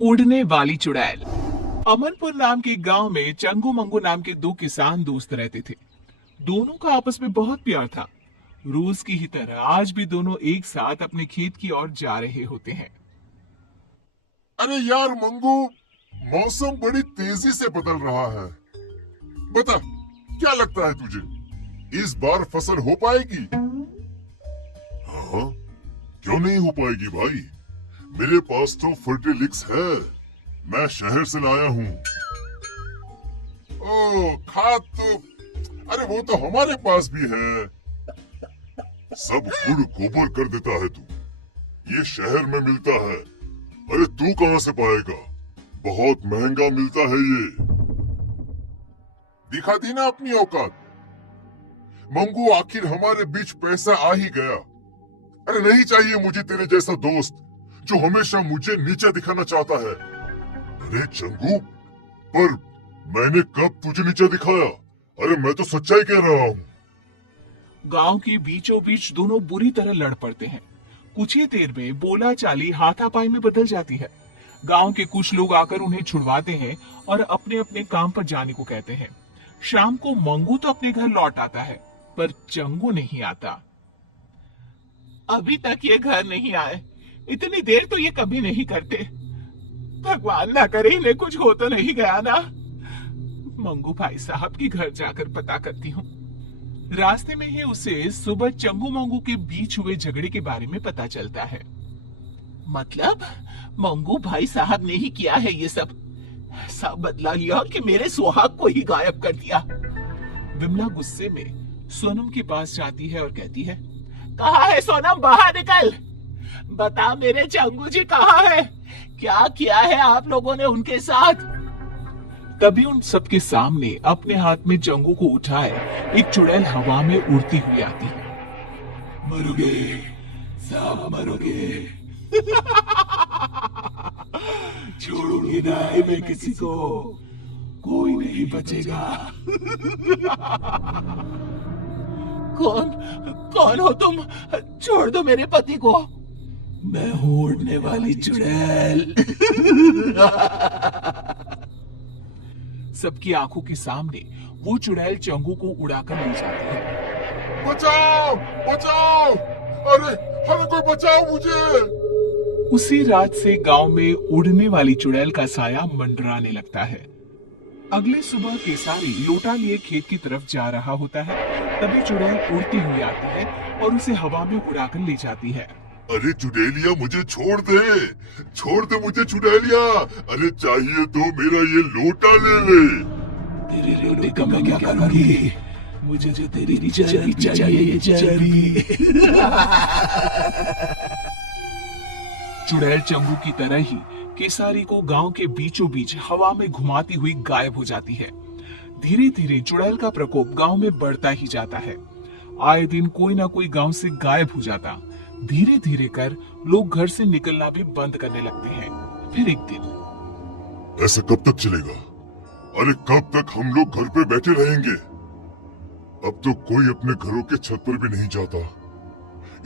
उड़ने वाली चुड़ैल। अमनपुर नाम के गांव में चंगू मंगू नाम के दो किसान दोस्त रहते थे। दोनों का आपस में बहुत प्यार था। रोज की ही तरह आज भी दोनों एक साथ अपने खेत की ओर जा रहे होते हैं। अरे यार मंगू, मौसम बड़ी तेजी से बदल रहा है। बता, क्या लगता है तुझे, इस बार फसल हो पाएगी? हाँ, क्यों नहीं हो पाएगी भाई। मेरे पास तो फर्टिलिक्स है, मैं शहर से लाया हूँ। ओ खाद तो, अरे वो तो हमारे पास भी है। सब गुड़ गोबर कर देता है तू, ये शहर में मिलता है। अरे तू कहाँ से पाएगा, बहुत महंगा मिलता है ये। दिखा दी ना अपनी औकात। मंगू, आखिर हमारे बीच पैसा आ ही गया। अरे नहीं चाहिए मुझे तेरे जैसा दोस्त जो हमेशा मुझे नीचे दिखाना चाहता है। अरे चंगू, पर मैंने कब तुझे नीचे दिखाया? अरे मैं तो सच्चाई कह रहा हूँ। गांव के बीचों बीच दोनों बुरी तरह लड़ पड़ते हैं। कुछ ही देर में बोला चाली हाथापाई में बदल जाती है। गांव के कुछ लोग आकर उन्हें छुड़वाते हैं और अपने अपने काम पर जाने को कहते हैं। शाम को मंगू तो अपने घर लौट आता है, पर चंगू नहीं आता। अभी तक ये घर नहीं आए, इतनी देर तो ये कभी नहीं करते। भगवान ना करे इन्हें कुछ हो तो नहीं गया ना। मंगू भाई साहब के घर जाकर पता करती हूँ। रास्ते में ही उसे सुबह चंगू मंगू के बीच हुए झगड़े के बारे में पता चलता है। मतलब मंगू भाई साहब ने ही किया है ये सब। ऐसा बदला लिया कि मेरे सुहाग को ही गायब कर दिया। विमला गुस्से में सोनम के पास जाती है और कहती है, कहाँ है सोनम, बाहर निकल। बता मेरे चंगू जी कहाँ है, क्या किया है आप लोगों ने उनके साथ। तभी उन सबके सामने अपने हाथ में चंगू को उठाए एक चुड़ैल हवा में उड़ती हुई आती है। मरोगे, सब मरोगे। छोड़ूंगी नहीं मैं किसी को, कोई नहीं बचेगा। कौन कौन हो तुम, छोड़ दो मेरे पति को। मैं हूं उड़ने वाली चुड़ैल। सबकी आंखों के सामने वो चुड़ैल चंगू को उड़ाकर ले जाती है। बचाओ बचाओ, अरे अरे कोई बचाओ मुझे। उसी रात से गांव में उड़ने वाली चुड़ैल का साया मंडराने लगता है। अगले सुबह केसारी लोटा लिए खेत की तरफ जा रहा होता है। तभी चुड़ैल उड़ती हुई आती है और उसे हवा में उड़ाकर ले जाती है। अरे चुड़ैलिया, मुझे छोड़ दे मुझे चुड़ैलिया। अरे चाहिए तो मेरा ये लोटा ले ले। तेरे लोटे का मैं क्या करूंगी, मुझे जो तेरी चर्बी चाहिए, चर्बी। चुड़ैल चंगू की तरह ही केसारी को गांव के बीचों बीच हवा में घुमाती हुई गायब हो जाती है। धीरे धीरे चुड़ैल का प्रकोप गांव में बढ़ता ही जाता है। आए दिन कोई ना कोई गांव से गायब हो जाता। धीरे धीरे कर लोग घर से निकलना भी बंद करने लगते हैं। फिर एक दिन, ऐसा कब तक चलेगा? अरे कब तक हम लोग घर पे बैठे रहेंगे? अब तो कोई अपने घरों के छत पर भी नहीं जाता।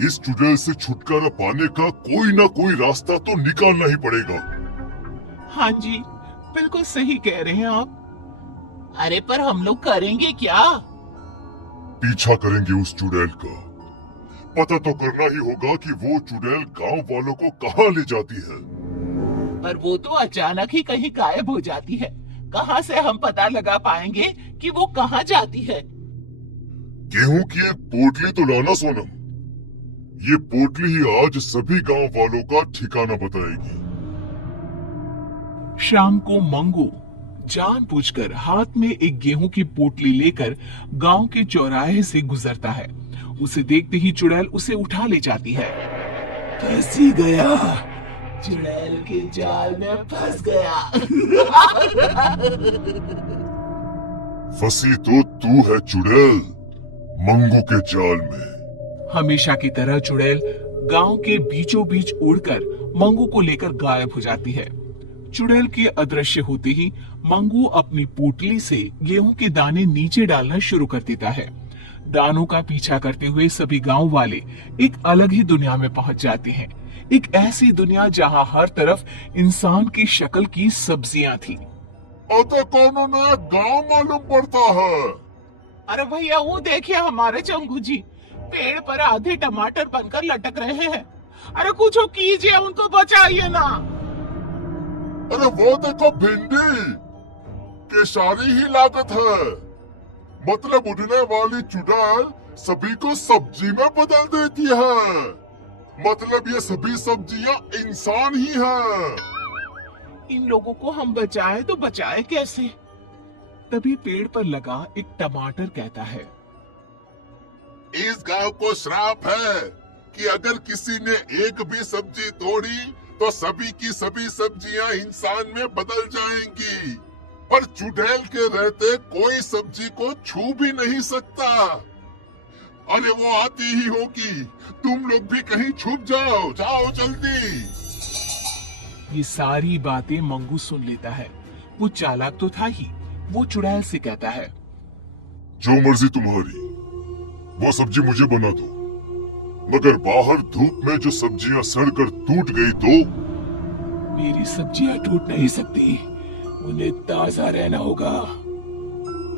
इस चुड़ैल से छुटकारा पाने का कोई ना कोई रास्ता तो निकालना ही पड़ेगा। हाँ जी, बिल्कुल सही कह रहे हैं आप। अरे पर हम लोग करेंगे क्या? पीछा करेंगे उस चुड़ैल का। पता तो करना ही होगा कि वो चुड़ैल गांव वालों को कहाँ ले जाती है। पर वो तो अचानक ही कहीं गायब हो जाती है। कहाँ से हम पता लगा पाएंगे कि वो कहाँ जाती है? गेहूं की एक पोटली तो लाना सोनम। ये पोटली ही आज सभी गांव वालों का ठिकाना बताएगी। शाम को मंगू जानबूझकर हाथ में एक गेहूं की पोटली लेकर गांव के चौराहे से गुजरता है। उसे देखते ही चुड़ैल उसे उठा ले जाती है। फंसी गया, चुड़ैल के जाल में फंस गया। फंसी तो तू है चुड़ैल, मंगू के जाल में। हमेशा की तरह चुड़ैल गांव के बीचों बीच उड़कर मंगू को लेकर गायब हो जाती है। चुड़ैल के अदृश्य होते ही मंगू अपनी पोटली से गेहूं के दाने नीचे डालना शुरू कर देता है। दानों का पीछा करते हुए सभी गांव वाले एक अलग ही दुनिया में पहुंच जाते हैं। एक ऐसी दुनिया जहां हर तरफ इंसान की शक्ल की सब्जियां थी। अतः कोनो नया गांव मालूम पड़ता है। अरे भैया वो देखिए हमारे चंगू जी पेड़ पर आधे टमाटर बनकर लटक रहे हैं। अरे कुछ कीजिए, उनको बचाइए ना। अरे वो देखो भिंडी, केसारी ही लागत है। मतलब उड़ने वाली चुड़ैल सभी को सब्जी में बदल देती है। मतलब ये सभी सब्जियां इंसान ही हैं। इन लोगों को हम बचाए तो बचाए कैसे? तभी पेड़ पर लगा एक टमाटर कहता है, इस गांव को श्राप है कि अगर किसी ने एक भी सब्जी तोड़ी तो सभी की सभी सब्जियां इंसान में बदल जाएंगी। पर चुड़ैल के रहते कोई सब्जी को छू भी नहीं सकता। अरे वो आती ही होगी, तुम लोग भी कहीं छुप जाओ, जाओ जल्दी। ये सारी बातें मंगू सुन लेता है। वो चालाक तो था ही। वो चुड़ैल से कहता है, जो मर्जी तुम्हारी, वो सब्जी मुझे बना दो, मगर बाहर धूप में जो सब्जियां सड़कर टूट गई तो? मेरी सब्जियां टूट नहीं सकती, उन्हें ताजा रहना होगा।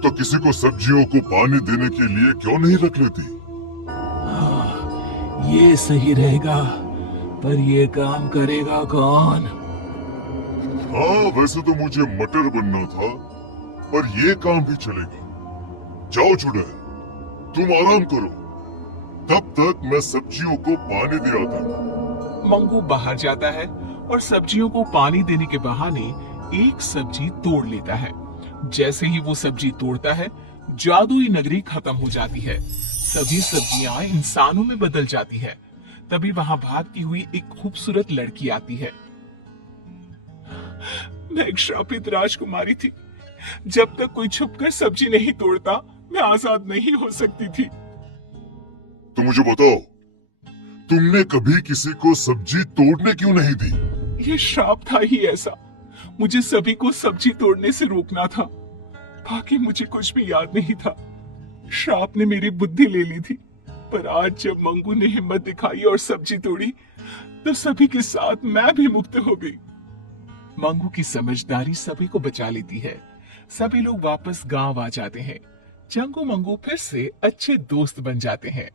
तो किसी को सब्जियों को पानी देने के लिए क्यों नहीं रख लेती? ये सही रहेगा, पर ये काम करेगा कौन? हाँ, वैसे तो मुझे मटर बनना था, पर ये काम भी चलेगा। जाओ चुड़ैल, तुम आराम करो, तब तक मैं सब्जियों को पानी दे आता हूँ। मंगू बाहर जाता है और सब्जियों को पानी देने के बहाने एक सब्जी तोड़ लेता है। जैसे ही वो सब्जी तोड़ता है, जादुई नगरी खत्म हो जाती है। सभी सब्जियां इंसानों में बदल जाती है। तभी वहां भागती हुई एक खूबसूरत लड़की आती है। मैं एक श्रापित राजकुमारी थी। जब तक कोई छुपकर सब्जी नहीं तोड़ता, मैं आजाद नहीं हो सकती थी। तो मुझे बताओ, तुमने कभी किसी को सब्जी तोड़ने क्यों नहीं दी? ये श्राप था ही ऐसा। मुझे सभी को सब्जी तोड़ने से रोकना था। बाकी मुझे कुछ भी याद नहीं था। श्राप ने मेरी बुद्धि ले ली थी। पर आज जब मंगू ने हिम्मत दिखाई और सब्जी तोड़ी, तो सभी के साथ मैं भी मुक्त हो गई। मंगू की समझदारी सभी को बचा लेती है। सभी लोग वापस गांव आ जाते हैं। चंगू मंगू फिर से अच्छे दोस्त बन जाते हैं।